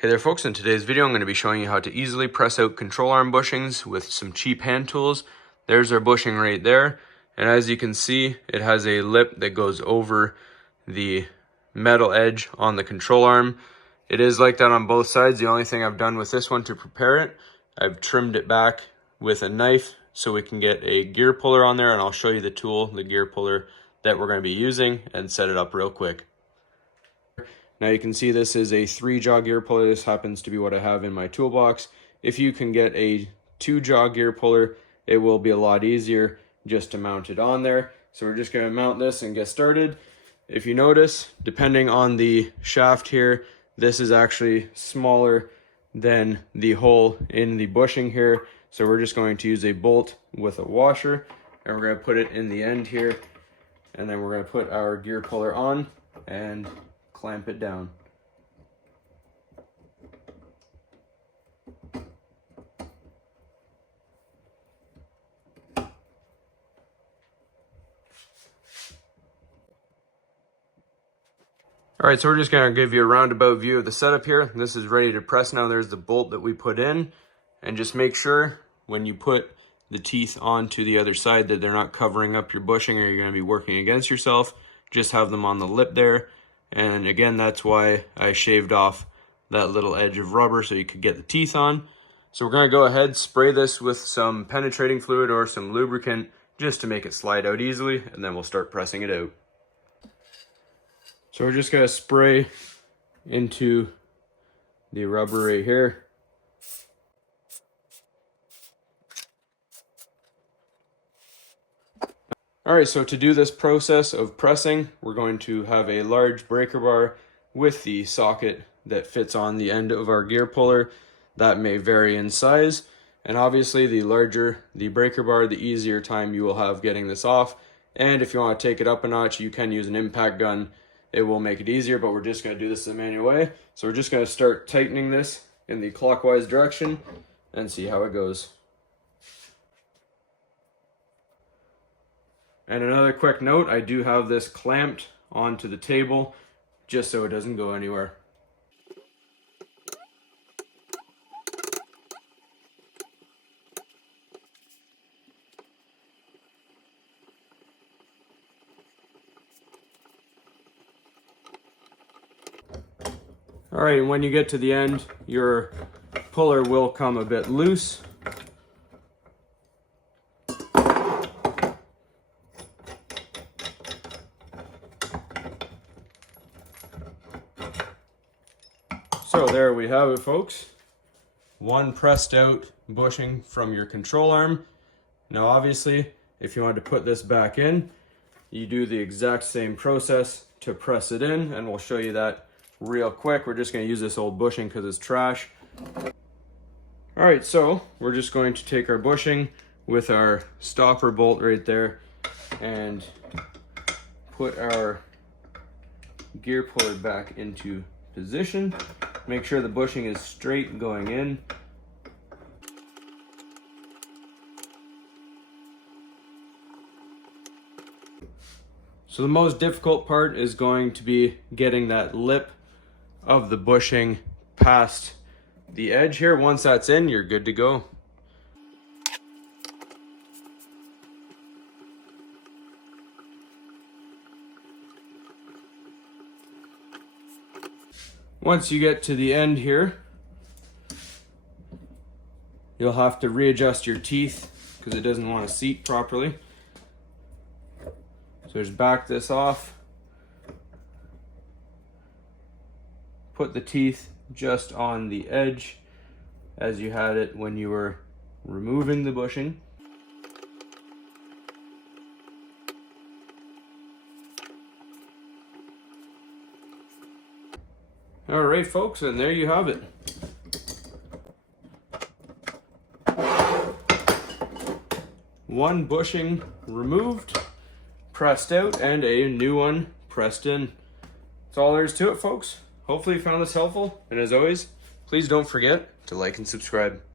Hey there folks, in today's video I'm going to be showing you how to easily press out control arm bushings with some cheap hand tools. There's our bushing right there, and as you can see it has a lip that goes over the metal edge on the control arm. It is like that on both sides. The only thing I've done with this one to prepare it, I've trimmed it back with a knife so we can get a gear puller on there, and I'll show you the tool, the gear puller that we're going to be using, and set it up real quick. Now you can see this is a 3-jaw gear puller. This happens to be what I have in my toolbox. If you can get a 2-jaw gear puller, it will be a lot easier just to mount it on there. So we're just going to mount this and get started. If you notice, depending on the shaft here, this is actually smaller than the hole in the bushing here. So we're just going to use a bolt with a washer, and we're going to put it in the end here. And then we're going to put our gear puller on and clamp it down. All right, so we're just going to give you a roundabout view of the setup here. This is ready to press now. There's the bolt that we put in, and just make sure when you put the teeth onto the other side that they're not covering up your bushing or you're going to be working against yourself. Just have them on the lip there. And again, that's why I shaved off that little edge of rubber so you could get the teeth on. So we're going to go ahead, spray this with some penetrating fluid or some lubricant just to make it slide out easily, and then we'll start pressing it out. So we're just going to spray into the rubber right here. All right, so to do this process of pressing, we're going to have a large breaker bar with the socket that fits on the end of our gear puller. That may vary in size, and obviously the larger the breaker bar, the easier time you will have getting this off. And if you want to take it up a notch, you can use an impact gun. It will make it easier, but we're just going to do this the manual way. So we're just going to start tightening this in the clockwise direction and see how it goes. And another quick note, I do have this clamped onto the table just so it doesn't go anywhere. All right, and when you get to the end, your puller will come a bit loose. So there we have it, folks. One pressed out bushing from your control arm. Now obviously, if you want to put this back in, you do the exact same process to press it in, and we'll show you that real quick. We're just going to use this old bushing because it's trash. All right, so we're just going to take our bushing with our stopper bolt right there and put our gear puller back into position. Make sure the bushing is straight going in. So the most difficult part is going to be getting that lip of the bushing past the edge here. Once that's in, you're good to go. Once you get to the end here, you'll have to readjust your teeth because it doesn't want to seat properly. So just back this off. Put the teeth just on the edge as you had it when you were removing the bushing. All right, folks, and there you have it. One bushing removed, pressed out, and a new one pressed in. That's all there is to it, folks. Hopefully you found this helpful, and as always, please don't forget to like and subscribe.